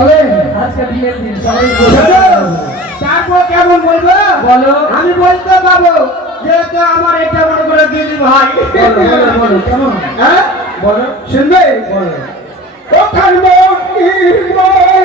বলে আজকে বিয়ের দিন সবাই তারপর কেমন বলবো বলো আমি বলতে পাবো যেহেতু আমার এটা মনে করে দিদি ভাই বলো কেমন হ্যাঁ বলো শুনবে বলো কোথায় মন্দির বলে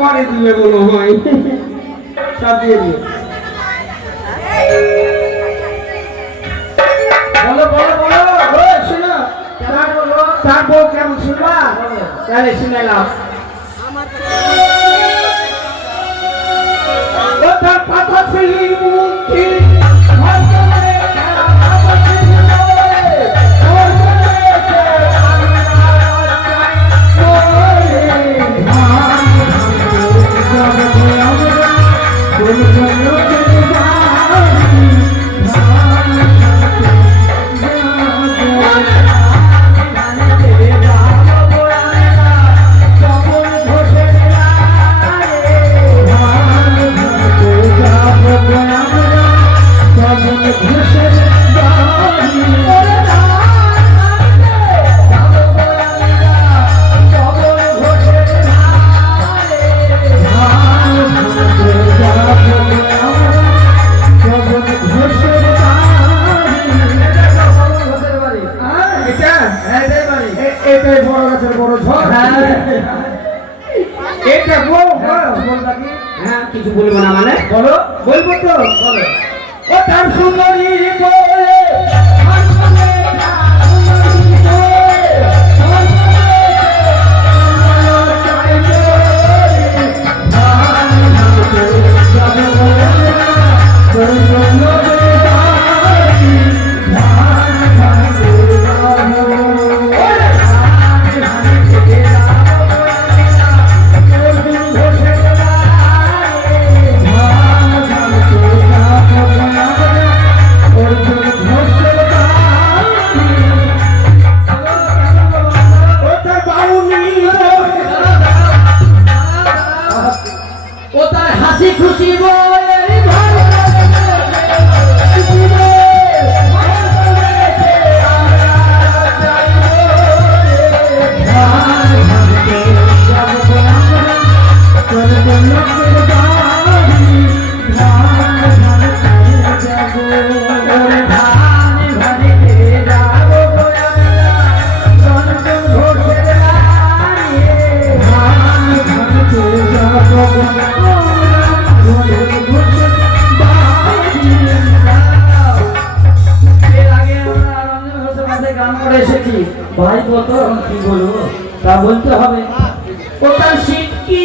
পরে দিবে বলো হয় সব দিয়ে দিও বলো বলো বলো শোনো তারপর কেমন শুনবা তাহলে শুনে নাও তার পাতা ফেলি মুখী এটাই বড় গাছের বড় ঝড় এটা হ্যাঁ কিছু বলবো না মানে বলো বলবো তো বলো ও তার সুন্দরী বলে খুশি বলে ভাই কত কি বলবো তা বলতে হবে ওটা শিখি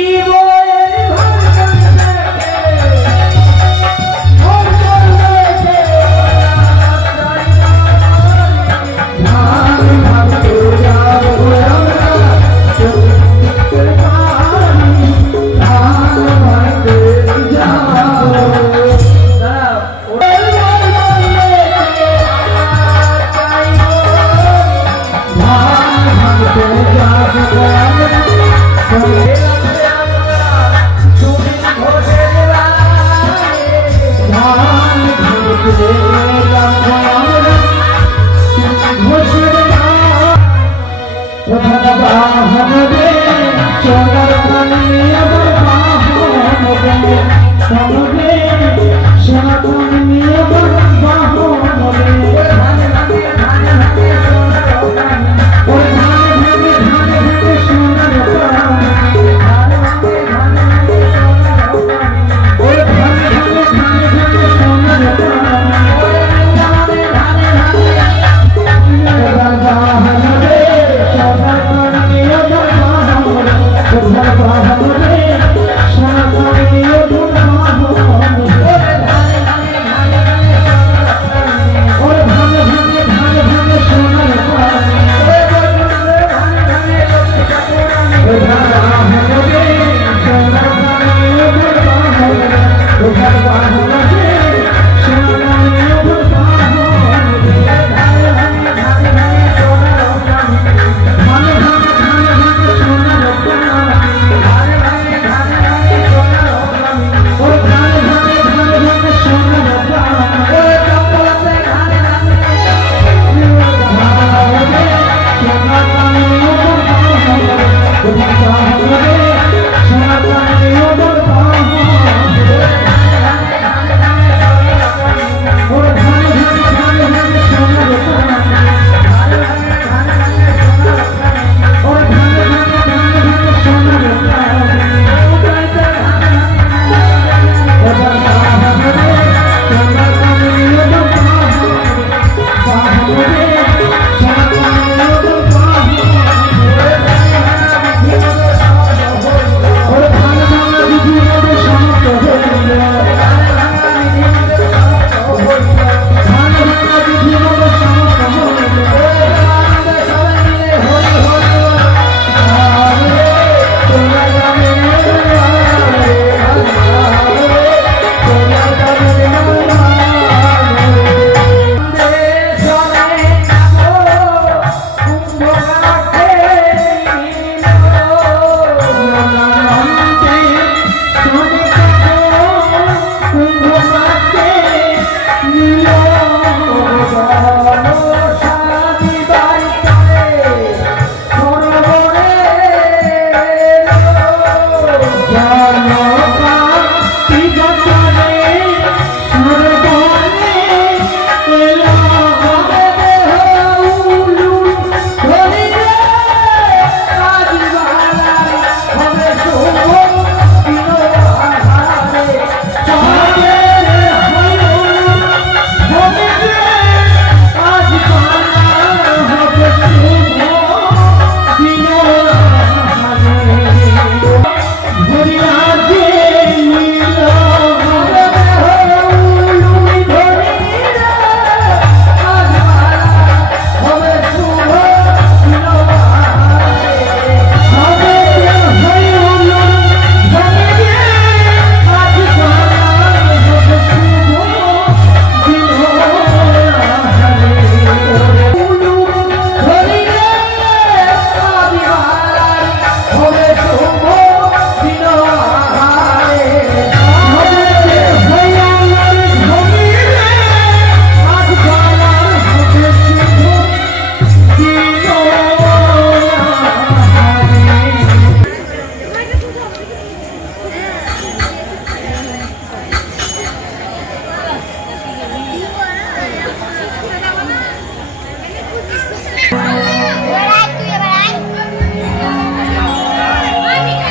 ভাঙতে যাবো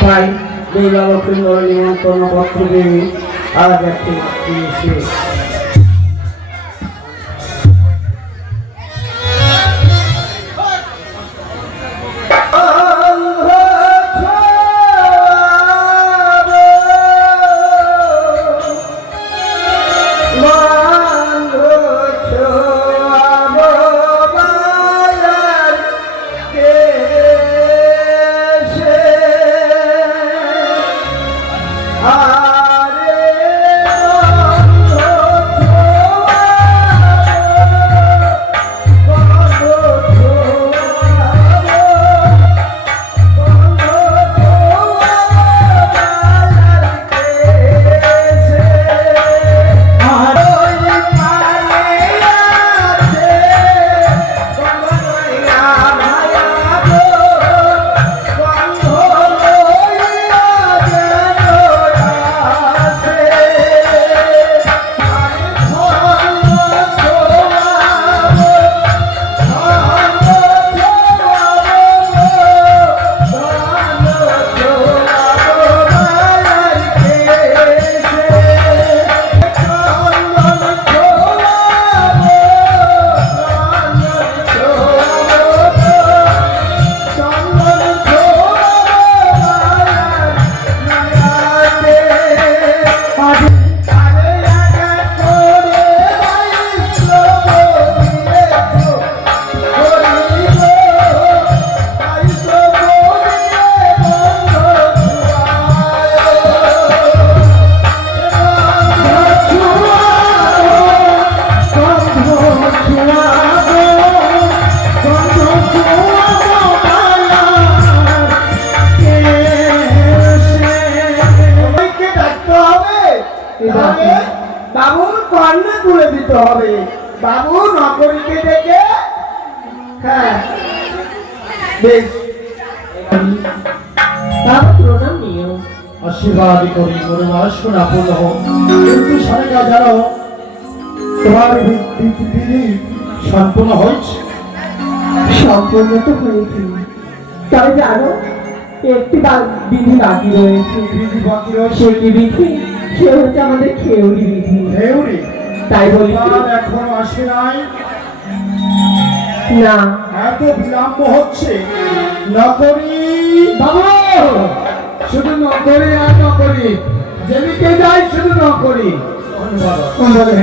তাই দুর্গালক্ষ্মী নিমন্ত্রণ পত্র দিয়ে আজ একটি শেষ। Hare Rama দিতে হবে। বাবু নকরিকে ডেকে, হ্যাঁ বেশ, তার প্রণাম নিও। আশীর্বাদ করি মনে আসুন আপন হোক, কিন্তু স্বামীরা জানো তোমার বিধি সম্পূর্ণ হয়েছে। সম্পূর্ণ তো হয়েছে, তবে জানো একটি বিধি বাকি রয়েছে। বিধি বাকি রয়েছে। সে কি বিধি? সে হচ্ছে আমাদের খেউরি বিধি। দেউরি তাই বলি কি? এখনো আসে নাই, না এত বিলম্ব হচ্ছে। নকরি বাবু শুধু নকরি আর নকরি, যেদিকে যাই শুধু নকরি। বলে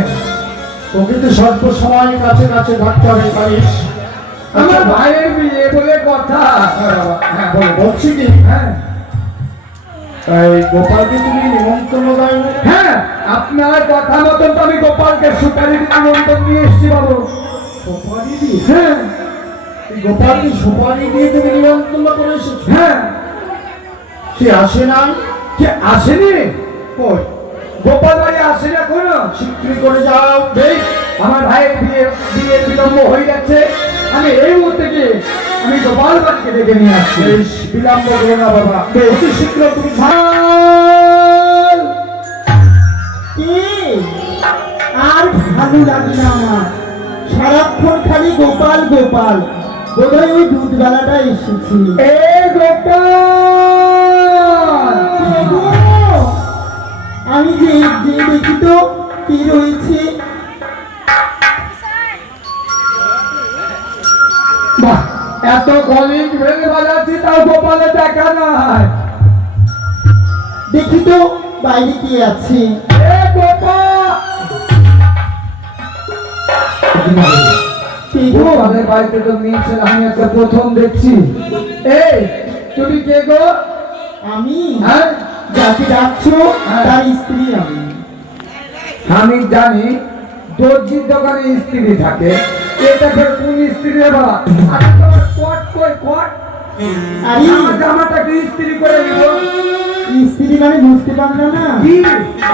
তোকে তো সর্ব সময় কাছে কাছে থাকতে হবে পারিস। আমার ভাইয়ের বিয়ে বলে কথা। হ্যাঁ বলো, বলছি কি, হ্যাঁ এই গোপালকে তুমি নিমন্ত্রণ দাও। হ্যাঁ, আপনার কথা মতন তো আমি গোপালকে সুপারি নিমন্ত্রণ নিয়ে এসেছি বাবু। সুপারি দিয়ে? হ্যাঁ এই গোপালকে সুপারি দিয়ে তুমি নিমন্ত্রণ করে এসেছো? হ্যাঁ, সে আসে নাই? কে আসেনি? কই, গোপাল ভাই আসেনি এখনো? শীঘ্রই করে যাও। বেশ, আমার ভাইয়ের বিয়ের বিলম্ব হয়ে যাচ্ছে, আমি এই মুহূর্তে গিয়ে আমি গোপাল ভাইকে ডেকে নিয়ে আসছি। বেশ, বিলম্ব করো না বাবা, অতি শীঘ্র তুমি গোপাল! কি? আর ভালো লাগে না আমার, সারাক্ষণ খালি গোপাল গোপাল। বোধহয় ওই দুধবেলাটা এসেছি। এ গোপাল! কে গো? আমি যে যে দেখি তো কি রয়েছে। বাহ, এত কলিং ভেঙে বাজাচ্ছি তাও গোপালে দেখা নাই। দেখি তো বাইরে কি আছে। এ গোপাল! কে গো? গোপালের বাড়িতে তো মিলছে, আমি একটা প্রথম দেখছি। এই তুমি কে গো? আমি হ্যাঁ, যাকে ডাকছো হ্যাঁ। তার স্ত্রী আমি। আমি জানি দর্জির দোকানে স্ত্রী থাকে, এটা ফের কোন স্ত্রী রে বাবা? আরে তোমার কোট কই কোট? আরে আমার জামাটা কি স্ত্রী করে দিব? স্ত্রী মানে বুঝতে পারলো না? কি?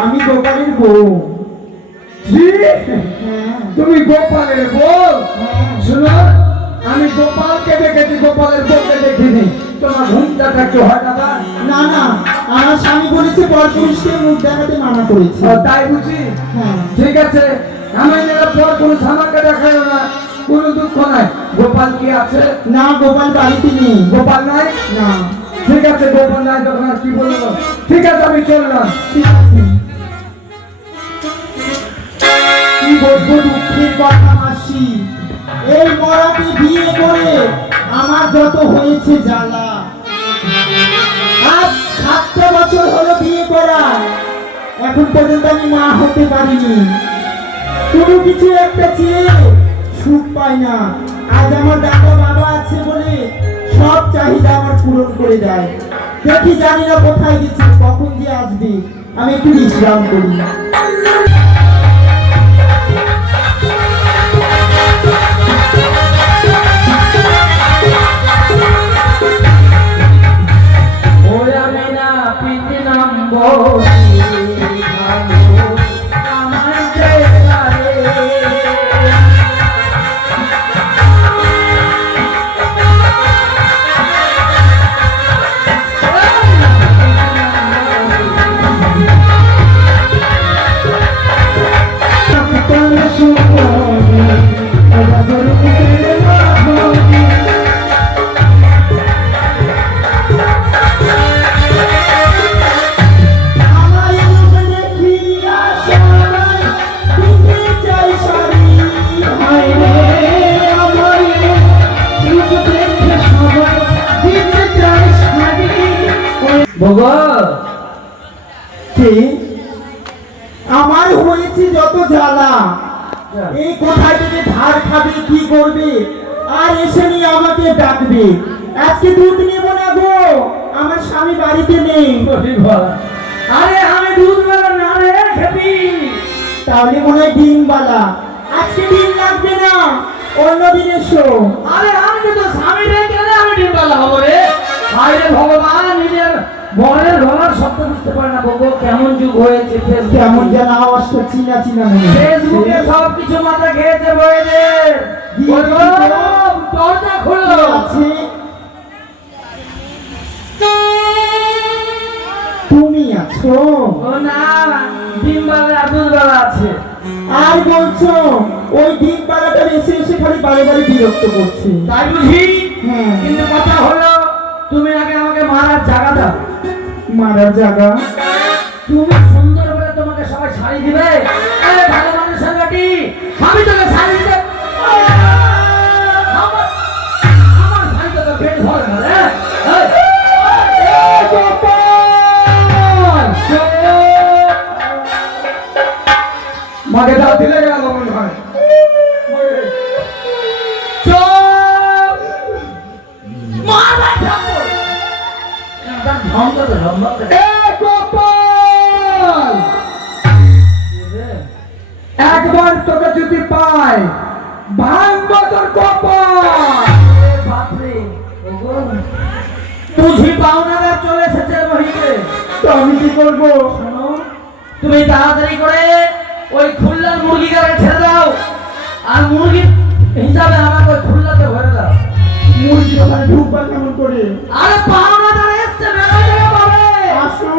আমি গোপালের বউ। কি? হ্যাঁ তুমি গোপালের বউ? হ্যাঁ। শুনো, আমি গোপালকে দেখেছি, গোপালের বউকে দেখিনি। তোমার ঘুমটা একটু হয় না বা? না না, আমার স্বামী বলেছে পরপুরুষকে মুখ দেখাতে মানা করেছে। ও, তাই বুঝি? হ্যাঁ ঠিক আছে, আমি এর পর কোনো আমাকে দেখাইও না, কোনো দুঃখ নাই। গোপাল কি আছে? না, গোপাল বাড়িতে নেই। গোপাল নাই? না, ঠিক আছে, গোপাল নাই যখন আর কি বলবো। ঠিক আছে, আমি চললাম। ঠিক আছে। কি বলবো দুঃখের কথা মাসি, এই মরাকে বিয়ে করে আমার যত হয়েছে জ্বালা। আজ 7টা বছর হলো বিয়ে করা, এখন পর্যন্ত আমি মা হতে পারিনি। কোনো কিছু একটা চেয়ে সুখ পাই না। আজ আমার দাদা বাবা আছে বলে সব চাহিদা আমার পূরণ করে দেয়। দেখি জানি না কোথায় গেছে, কখন যে আসবে। আমি একটু বিশ্রাম করি। ওরে আমি না পিতে নামবো আমার যে তারে আমায় রূপ দেখিয়া সবাই দিতে চায় শাড়ি। হায় রে, আমায় রূপ দেখে সবাই দিতে চায় শাড়ি। বাবা কে? আমার হয়েছে যত জ্বালা, এই কোথায় থেকে ধার খাবে, কি করবে, আর এসে নিয়ে আমাকে ডাকবে। আজকে দুধ নেব না গো, আমার স্বামী বাড়িতে নেই। আরে আমি দুধ বেলা না রে খেপি তাহলে মনে হয় ডিমবালা। আজকে ডিম লাগবে না, অন্য দিন এসো। আরে আমি তো স্বামী রেখে আমি ডিম বেলা হবো রে। আরে ভগবান নিজের বরের ঘরের সত্য বুঝতে পারে না বাবু কেমন যুগ হয়েছে কেমন যেন আওয়াজটা চিনা চিনা মনে হচ্ছে। ফেসবুকে সব কিছু মাথা খেয়েছে বইদের। গিয়ে কি করো? দরজা কি খুললো। আছে? তুমি আছো? ও না, ডিমবালা আর দুধবালা আছে। আর বলছো ওই ডিম পাড়াটা এসে এসে খালি বারে বারে বিরক্ত করছে। তাই বুঝি? হ্যাঁ। কিন্তু কথা হলো তুমি আগে আমাকে মারার জায়গা দাও। মারার জায়গা? তুমি সুন্দর বলে তোমাকে সবাই শাড়ি দিবে। আরে ভালো মানুষের বেটি, আমি তোকে শাড়ি দিতে আমার আমার শাড়ি তো তোর পেট ভরে না রে। এই গোপাল! মাকে দাও দিলে গেল মনে হয়। চল! মারা যাবো। তার ভঙ্গ তো ভঙ্গ করে। এ গোপাল! একবার তোকে যদি পাই ভাঙব তোর কপাল। এ বাপরে, ওগো। বুঝি পাওনারা চলে এসেছে মহিকে। তো আমি কি করবো? শোনো, তুমি তাড়াতাড়ি করে ওই খুলনার মুরগিটাকে ছেড়ে দাও আর মুরগি হিসাবে আমাকে ওই খুলনাতে ভরে দাও। মুরগি ওখানে ঢুকবা কেমন করে? আরে পাওনারা এসছে, মেলা জায়গা পাবে। আসো,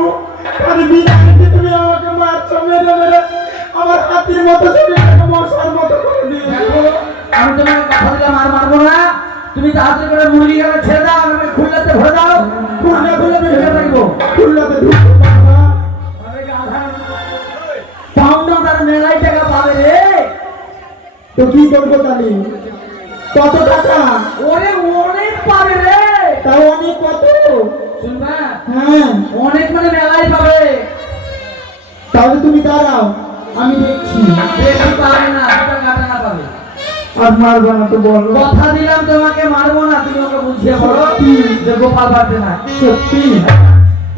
আরে বিনা খেতে তুমি আমাকে মারছো মেরে মেরে আমার হাতির মতো শরীরটাকে মশার মতো করে দিয়ে। দেখো, আমি তোমাকে কথা দিলাম আর মারবো না। তুমি তাড়াতাড়ি করে মুরগিটাকে ছেড়ে দাও আর আমাকে খুলনাতে ভরে দাও। খুলনাতে ভরে থাকবো। খুলনাতে ঢুকতে পারবা? পাওনাদার মেলায় টাকা পাবে রে। তো কি করবো তাহলে? কত টাকা? ওরে অনেক পাবে রে। তাও অনেক কত? শুনবা, হ্যাঁ, অনেক মানে মেলায় পাবে। তাহলে তুমি দাঁড়াও, আমি দেখছি। বেশি পাবে না, দুটো কাটানা পাবে। আর মারবা না তো বলো। কথা দিলাম তোমাকে মারবো না, তুমি ওকে বুঝিয়ে বলো সত্যি? যে গোপাল পারবে না। সত্যি?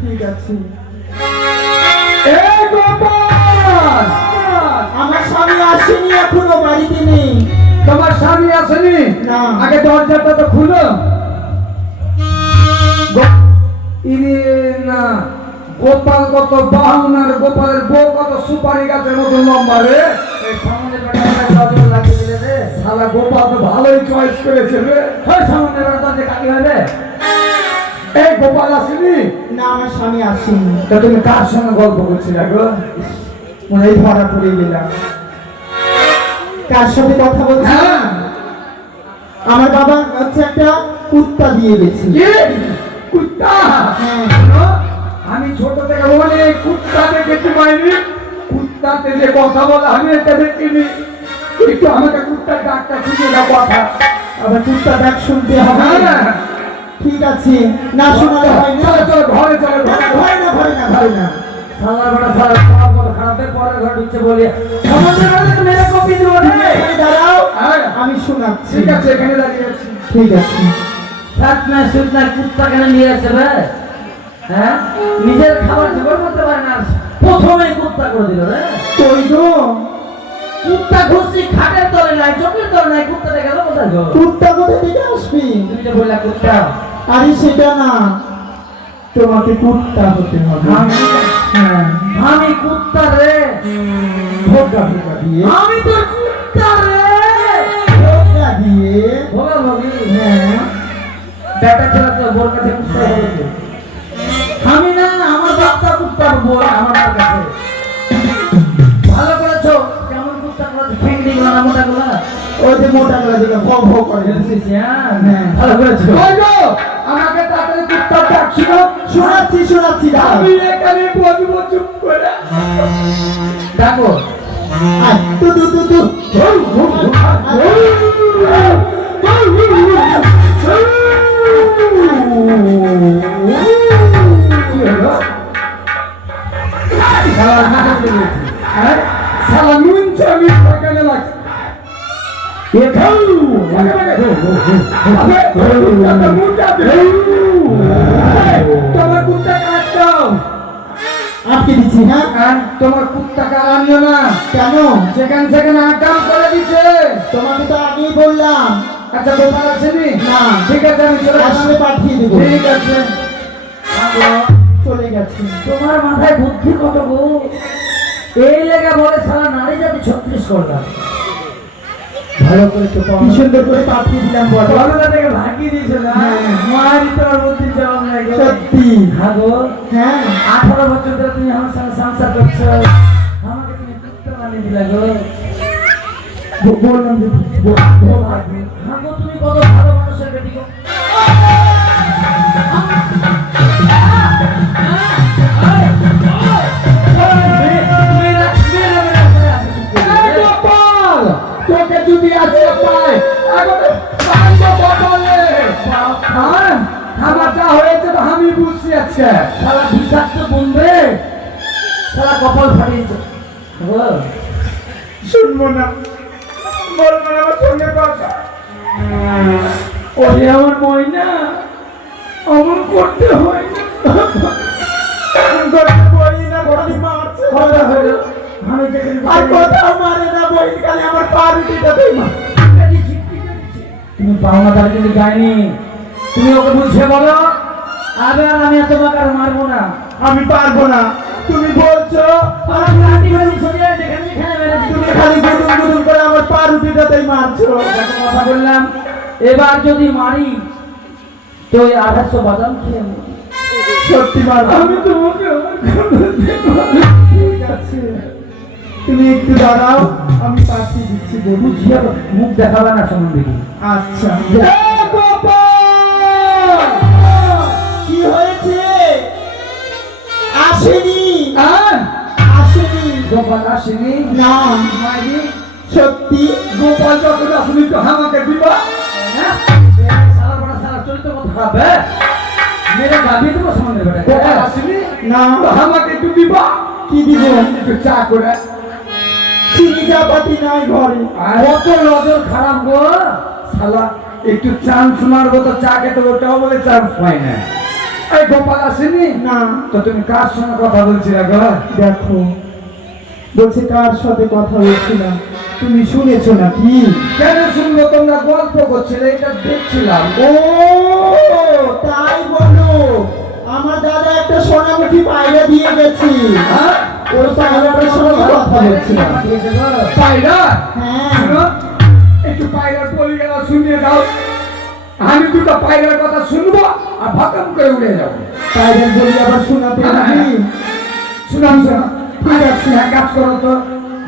ঠিক আছে। এ গোপাল! আমার স্বামী আসেনি এখনো, বাড়িতে নেই। তোমার স্বামী আসেনি? না। আগে দরজাটা তো খুলো। ইরে না, গোপাল কত বাহুনার, গোপালের বউ কত সুপারি গাছের মতো লম্বা রে। এই সামনে বেটাকে দরজা লাগিয়ে দিলে রে। শালা গোপাল তো ভালোই চয়েস করেছে রে। ওই সামনে বেটা দরজা কালি হবে। এই গোপাল আসেনি? না, আমার স্বামী আসেনি। তা তুমি কার সঙ্গে গল্প করছিলে গো? মনে হয় ধরা পড়ে গেলাম। কার সাথে কথা বলছি? হ্যাঁ। আমার বাবা হচ্ছে একটা কুত্তা দিয়ে গেছে। কি? কুত্তা? হ্যাঁ। শোনো, আমি ছোট থেকে অনেক কুত্তা দেখেছি মাইনি। কুত্তাতে যে কথা বলে আমি এটা দেখিনি। একটু আমাকে কুত্তার ডাকটা শুনিয়ে দাও কথা। আবার কুত্তা ডাক শুনতে হবে? হ্যাঁ। ঠিক আছে, না শোনালে হয় না। চলো চলো ঘরে চলো না, ঘরে না, চলো। ভয় না, ভয় না, ভয় না। সালার বেটা সালা সব বড় খারাপের পরে ঘরে ঢুকছে বলে সামনে বেটাকে মেরে কপি দিব রে। এখানে দাঁড়াও, হ্যাঁ। আমি শোনাচ্ছি। ঠিক আছে এখানে দাঁড়িয়ে আছি। ঠিক আছে। সাত না সুত না কুত্তা কেন নিয়ে আসছে বে? হ্যাঁ, নিজের খাবার জোগাড় করতে পারে না, প্রথমে কুত্তা করে দিল রে। কই গো? কুত্তা ঘুষি খাটের তলে নাই, চোখের তলে নাই, কুত্তাটা গেল কোথায় গো? কুত্তা কোথা থেকে আসবে? তুমি যে বললা কুত্তা। আরে সেটা না, তোমাকে কুত্তা হতে হবে। হ্যাঁ, আমি কুত্তা রে। ভোগা ভোগা দিয়ে। আমি তোর কুত্তা রে। ভোগা দিয়ে। ভোগা ভোগি। হ্যাঁ। বেটা ছেলে তো বোর কাছে কুত্তা বলেছে। আমি না, আমার বাচ্চা কুত্তা বল আমার কাছে। ভালো করেছো। কেমন কুত্তা করেছো? ঠেংড়ি গুলো না মোটা গুলো? ওই যে মোটা গলা দিকে ভোগ ভোগ করে। হ্যাঁ। ভালো করেছো। কই গো? আমাকে তাড়াতাড়ি কুত্তার ডাক শোনাও। শোনাচ্ছি শোনাচ্ছি, দাঁড়াও। আমি এখানে বসবো চুপ করে। ডাকো। আয়, তু তু তু তু। কি হলো? শালা নাটক লেগেছে। হ্যাঁ? শালা নুন চাবি পাকানে লাগছে। এ খাও। আগে আগে। আবে, মুটা দে। তোমার কুত্তা কাট দাও। আটকে দিচ্ছি না? আর তোমার কুত্তাকে আর আনিও না। কেন? সেখান সেখানে আকাম করে দিচ্ছে। তোমাকে তো আগেই বললাম। আচ্ছা গোপাল আসেনি? না। ঠিক আছে আমি চলে আসলে আসলে পাঠিয়ে দেবো। ঠিক আছে। থাকো। চলে গেছে। তোমার মাথায় বুদ্ধি কত গো? এই লেগে বলে সারা নারী জাতি 36 করলাম। ভালো করে তো কি সুন্দর করে পাঠিয়ে দিলাম বলো। বড়দা থেকে ভাগিয়ে দিয়েছে না? মারি তোর বুদ্ধি জবাব নাই গো। সত্যি হ্যাঁ গো, হ্যাঁ 18 বছর ধরে তুমি আমার সঙ্গে সংসার করছো, আমাকে তুমি পুত্র বানিয়ে দিলা গো। বললাম যে হ্যাঁ গো, তুমি কত ভালো মানুষের বেটি গো। এই গোপাল, তোকে যদি আজকে পাই এখন পাইব কপালে। হ্যাঁ, আমার যা হয়েছে তো আমি বুঝছি আজকে। সারা বিষাক্ত বন্ধে সারা কপাল ফাটিয়েছে গো। শুনবো না, বলবো না আমার সঙ্গে কথা। ওরে আমার ময়না, অমন করতে হয় না। করতে বলি না, বড়ি মারছে। কথা হলো, আমি যেখানে আর কোথাও মারে না, বই খালি আমার পা রুটিটাতেই মারে। তুমি পাওনা তার কিন্তু যায়নি, তুমি ওকে বুঝিয়ে বলো। আবে আর আমি এত বাকার মারবো না। আমি পারবো না, তুমি বলছো। আমার লাঠি মেরে সরিয়ে যেখানে যেখানে মেরেছি। তুমি খালি গুদুম গুদুম করে আমার পা রুটিটাতেই মারছো। একটা কথা বললাম, এবার যদি মারি তো ওই 2800 বাদাম খেয়ে মরবি। সত্যি মারবো। আমি তোমাকে ঠিক আছে, তুমি একটু দাঁড়াও, আমি পাঠিয়ে দিচ্ছি বলুন। বুঝিয়ে মুখ দেখাবে না সমান দেখি। আচ্ছা এই গোপাল! কি হয়েছে? আসেনি আহ! আসেনি গোপাল আসেনি? না, মাইরি? সত্যি গোপাল যখন আসলে তো আমাকে দিবা। হ্যাঁ? এই শালা বড়া শালা চরিত্র কত খারাপ, হ্যাঁ? মেরে গাভিয়ে দেবো সামনে বেটা। গোপাল আসেনি, না। তো আমাকে একটু দিবা। কি দিব? একটু চা করে। চিনি চাপাতি নাই ঘরে। আর কত নজর খারাপ গো। শালা একটু চান্স মারবো তো চা খেতে, ওটাও বলে চান্স পাই না। এই গোপাল আসেনি? না, তো তুমি কার সঙ্গে কথা বলছিলে গো? দেখো বলছে কার সাথে কথা বলছিলাম, তুমি শুনেছো নাকি? কেন শুনবো, তোমরা গল্প করছিলে, এটা দেখছিলাম। ও তাই বলো, আমার দাদা একটা সোনামুখী পায়রা দিয়ে গেছি। হ্যাঁ? ওই পায়রাটার সঙ্গে কথা বলছিলাম। পায়রা? হ্যাঁ শুনো, একটু পায়রার পরিগেলা শুনিয়ে দাও। আমি দুটো পায়রার কথা শুনবো আর ভাকাম করে উড়ে যাবো। পায়রার বলি আবার শোনাতে নাকি? শুনাম শোনা, ঠিক আছে, এক কাজ করো তো,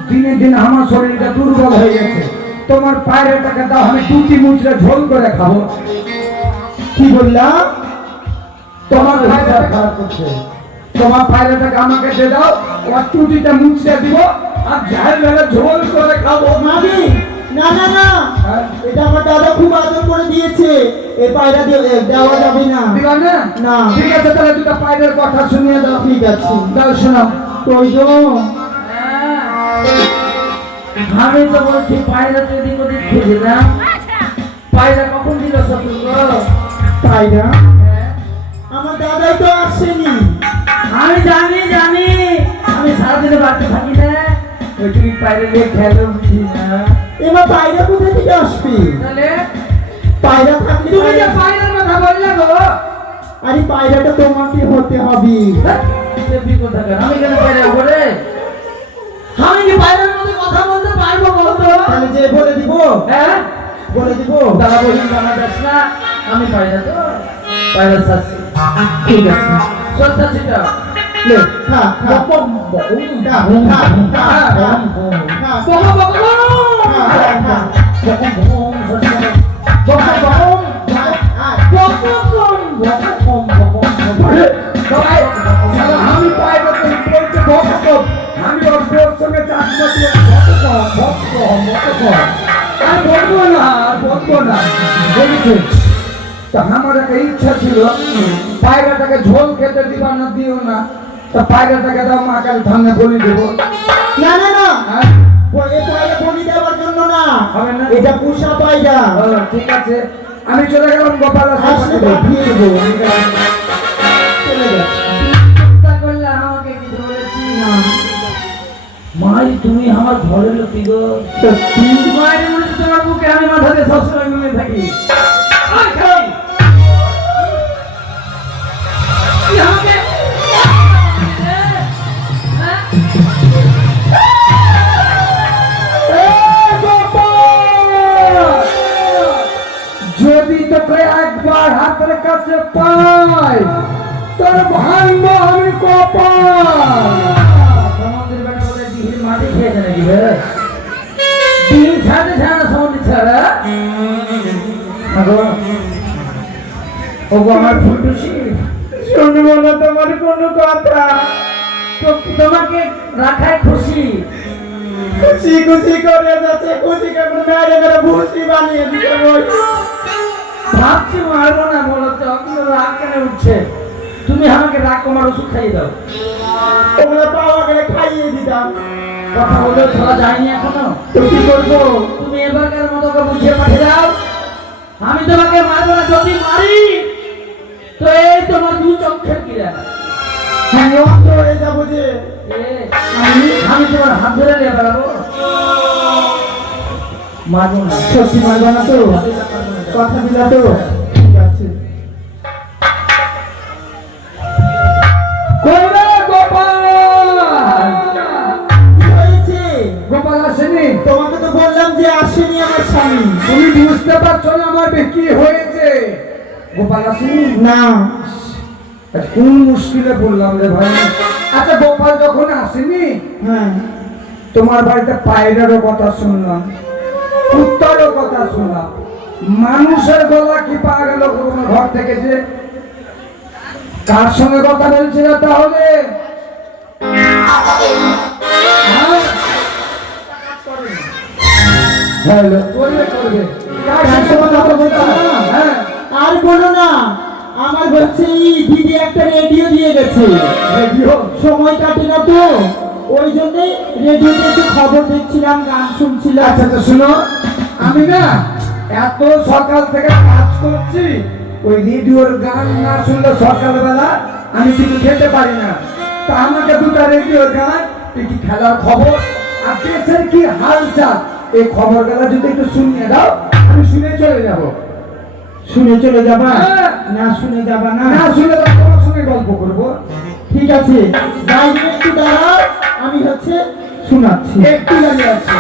দিনে দিনে আমার শরীরটা দুর্বল হয়ে গেছে, তোমার পায়রাটাকে দাও, আমি দুটি মুচড়ে ঝোল করে খাবো। কি বললাম? তোমার পায়রাটা খারাপ করছে, তোমার পায়রাটাকে আমাকে দিয়ে দাও, ওর টুটিটা মুচড়ে দিব আর ঝাল ঝালে ঝোল করে খাবো। মামি না না না, হ্যাঁ? এটা আমার দাদা খুব আদর করে দিয়েছে, এই পায়রা দেওয়া যাবে না। দিবা না? না। ঠিক আছে, তাহলে দুটো পায়রার কথা শুনিয়ে দাও। ঠিক আছে, দাও, শোনাও। কই গো? আমি তো বলছি পায়রা তো এদিক ওদিক খুঁজে না। পায়রা কখন দিল শত্রু গো? পায়রা হ্যাঁ? আমার দাদাই তো আসেনি। আমি জানি জানি, আমি সারাদিনে বাড়িতে থাকি না। ওই তুমি পায়রা নিয়ে খেলো বুঝি না? এবার পায়রা কোথা থেকে আসবে? তাহলে পায়রা থাকলে তুমি যে পায়রার কথা বললে গো, আরে পায়রাটা তোমাকে হতে হবে। দেবী কোথাকার, আমি কেন পায়রা বলে? আমি কি পায়রার মধ্যে কথা বলতে পারবো বলতো? তাহলে যে বলে দিব, হ্যাঁ? বলে দিব। দাদা বলি জানা যাস না, আমি পায়রা তো পায়রা শাস্তি। ঠিক আছে, সস্তা ছিটা লে খা খা বকম বকম খা খা খা খা বকম বকম খা। বকম বকম সস্তা বকম বকম বকম আরে, সবাই, শালা আমি পায়রাকে বলতে বকবো, আমি ওর বউর সঙ্গে চাকরি দিয়ে আর বলবো না, আর বলবো না, বলেছে। তা আমার একটা ইচ্ছা ছিল, পায়রাটাকে ঝোল খেতে দিবা না, দিও না, তা পায়রাটাকে দাও, মা কাল সামনে বলি দেবো। না না না, হ্যাঁ? এই পায়রা বলি দেওয়ার জন্য না, হবে না? এটা পোষা পায়রা। ও, ঠিক আছে, আমি চলে গেলাম গোপাল আসলে পাঠিয়ে দেবো। চলে যাচ্ছে। চিন্তা করলে আমাকে কিছু বলেছি না। মাই তুমি আমার ঘরের লোক গো। সত্যি মায়ের মনে তো তোমার বুকে আমি মাথাতে সবসময় ঘুমিয়ে থাকি। ওই খাই। তুই আমাকে ভাঙবো আমি কপাল। সমুদ্রের বেটা বলে দিহির মাটি খেয়েছে নাকি বে? দিন ছাড়তে ছাড়া না সমুদ্র ছাড়া? ওগো আমার ফুটুসি, শুনবো না তোমার কোনো কথা। তো তোমাকে রাখায় খুশি। খুশি খুশি করে যাচ্ছে, খুশি করে মেরে মেরে ভুসি বানিয়ে দিতে বই। ভাবছি মারবো না, বলো তো আপনার রাগ কেন উঠছে? তুমি আমাকে রাগ কমার ওষুধ খাইয়ে দাও। ওগুলো পাওয়া গেলে খাইয়ে দিতাম। কথা বলেও চলা যায়নি এখনো। তো কি করবো? তুমি এবারকার মতো করে বুঝিয়ে পাঠিয়ে দাও। আমি তোমাকে মারবো না, যদি মারি তো এই তোমার দু চোখের কিরা। আমি অন্ধ হয়ে যাবো যে। আমি তোমার হাত ধরে নিয়ে বেড়াবো? মারবো না। সত্যি মারবা না তো? কথা দিলা তো? ঠিক আছে। কই রে গোপাল? কি হয়েছে? গোপাল আসেনি? তোমাকে তো বললাম যে আসেনি আমার স্বামী। তুমি বুঝতে পারছো না আমার কি হয়েছে? গোপাল আসেনি? না। কোন মুশকিলে পড়লাম রে ভাই। আচ্ছা গোপাল যখন আসেনি, হ্যাঁ, তোমার বাড়িতে পায়রারও কথা শুনলাম, কুত্তারও কথা শুনলাম, মানুষের গলা কি পাওয়া গেল কোনো ঘর থেকে? যে কার সঙ্গে কথা বলছিল তাহলে? হ্যালো, করবে করবে। কার সঙ্গে কথা বলছিল? হ্যাঁ, আর বলো না, আমার হচ্ছে এই দিদি একটা রেডিও দিয়ে গেছে। রেডিও। সময় কাটে না তো, ওই জন্য রেডিওতে একটু খবর দেখছিলাম, গান শুনছিলাম। আচ্ছা আচ্ছা শুনো, আমি না এত সকাল থেকে কাজ করছি, ওই রেডিওর গান না শুনলে সকালবেলা আমি কিছু খেতে পারি না। তা আমাকে দুটা রেডিওর গান, একটি খেলার খবর আর দেশের কি হালচাল, এই খবরগুলো যদি একটু শুনিয়ে দাও, আমি শুনে চলে যাব। শুনে চলে যাবা? হ্যাঁ। না শুনে যাবা না? না শুনে তো তোমার সঙ্গে গল্প করবো। ঠিক আছে, গাইবে একটু দাঁড়াও, আমি হচ্ছে শোনাচ্ছি। একটু দাঁড়িয়ে আছে।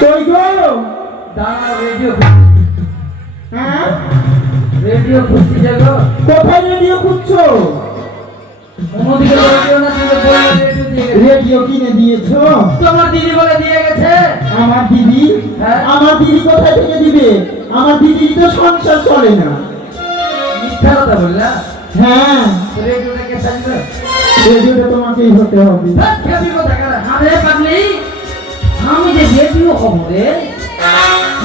কই গো? দাঁড়াও, রেডিও হ্যাঁ, রেডিও খুঁজছি যাবো। কোথায় রেডিও খুঁজছো? অন্যদিকে রেডিও না, তুমি বললে রেডিও দিয়ে গেছে। রেডিও কিনে দিয়েছো? তোমার দিদি বলে দিয়ে গেছে। আমার দিদি? হ্যাঁ। আমার দিদি কোথায় থেকে দিবে? আমার দিদি তো সংসার চলে না। মিথ্যা কথা বললা? হ্যাঁ, রেডিওটা কে চাইলো? রেডিওটা তোমাকেই হতে হবে। খেবি কথা কার হাতে পাগলি। আমি যে রেডিও খবরে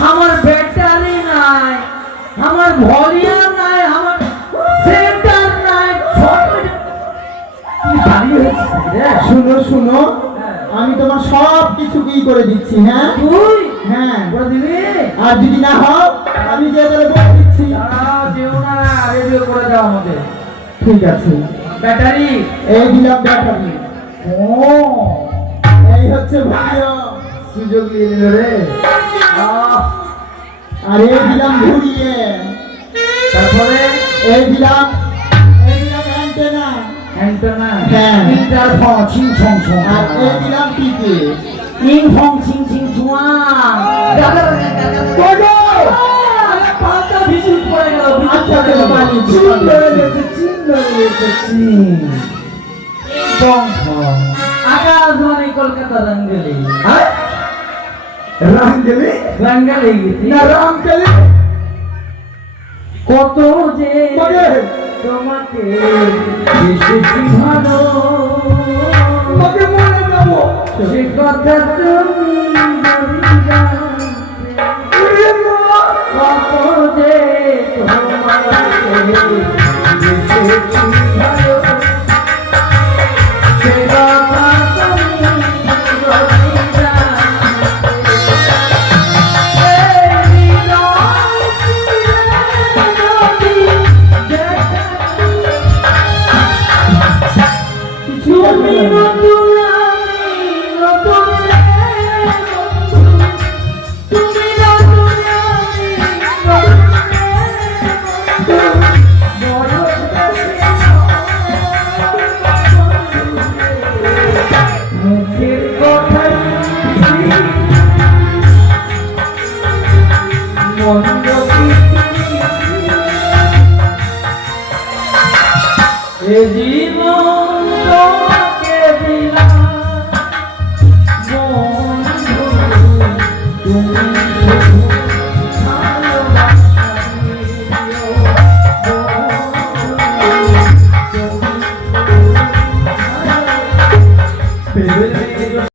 আমার ব্যাটারি নাই, আমার ভলিউম নাই, আমার সেন্টার নাই, তুমি দাঁড়িয়ে হয়েছিস রে? শুনো শুনো, আমি তোমার সব কিছু কি করে দিচ্ছি। হ্যাঁ, তুই হ্যাঁ, করে দিবি? আর যদি না হোক আমি যে করে বলে দিচ্ছি। দাঁড়াও, যেও না, রেডিও করে দাও আমাদের। ঠিক আছে, ব্যাটারি। এই দিলাম ব্যাটারি, ও এই হচ্ছে ভলিউম, সুযোগ নিয়ে নিল রে। আর এই দিলাম ঘুরিয়ে, তারপরে এই দিলাম অ্যান্টেনা, অ্যান্টেনা, হ্যাঁ। ইন্টারফোন, ছিং ছং ছং, আর এই দিলাম টিকে। ইং ফং ছিং ছিং ছুয়াং। আরে পাতা ভিজুল পড়ে গেল, ভিজুল আচ্ছা, পড়ে গেল। বানিয়ে দিচ্ছি। চিন ধরে গেছে, চিন ধরে গেছে, চিন। ফং ফং। আকাশবাণী কলকাতা রঙ্গলি। হ্যাঁ? রামকেলি রঙ্গলি গীতি। না রামকেলি? কত যে মগে তোমাকে বেশি ভালো, মগে মরে যাবো। সে কথা তুমি জানতে। উড়ে মা। কত যে তোমাকে বেশি ভালো, সে কথা তুমি জানতে। এই হৃদয় যদি দেখে তুমি নতুন, আমি নতুন রে বন্ধু, তুমি নতুন, আমি নতুন রে বন্ধু, বয়স বেশি মুখের কথাই মন্দ এ জীবন তোমাকে দিলাম বন্ধু তুমি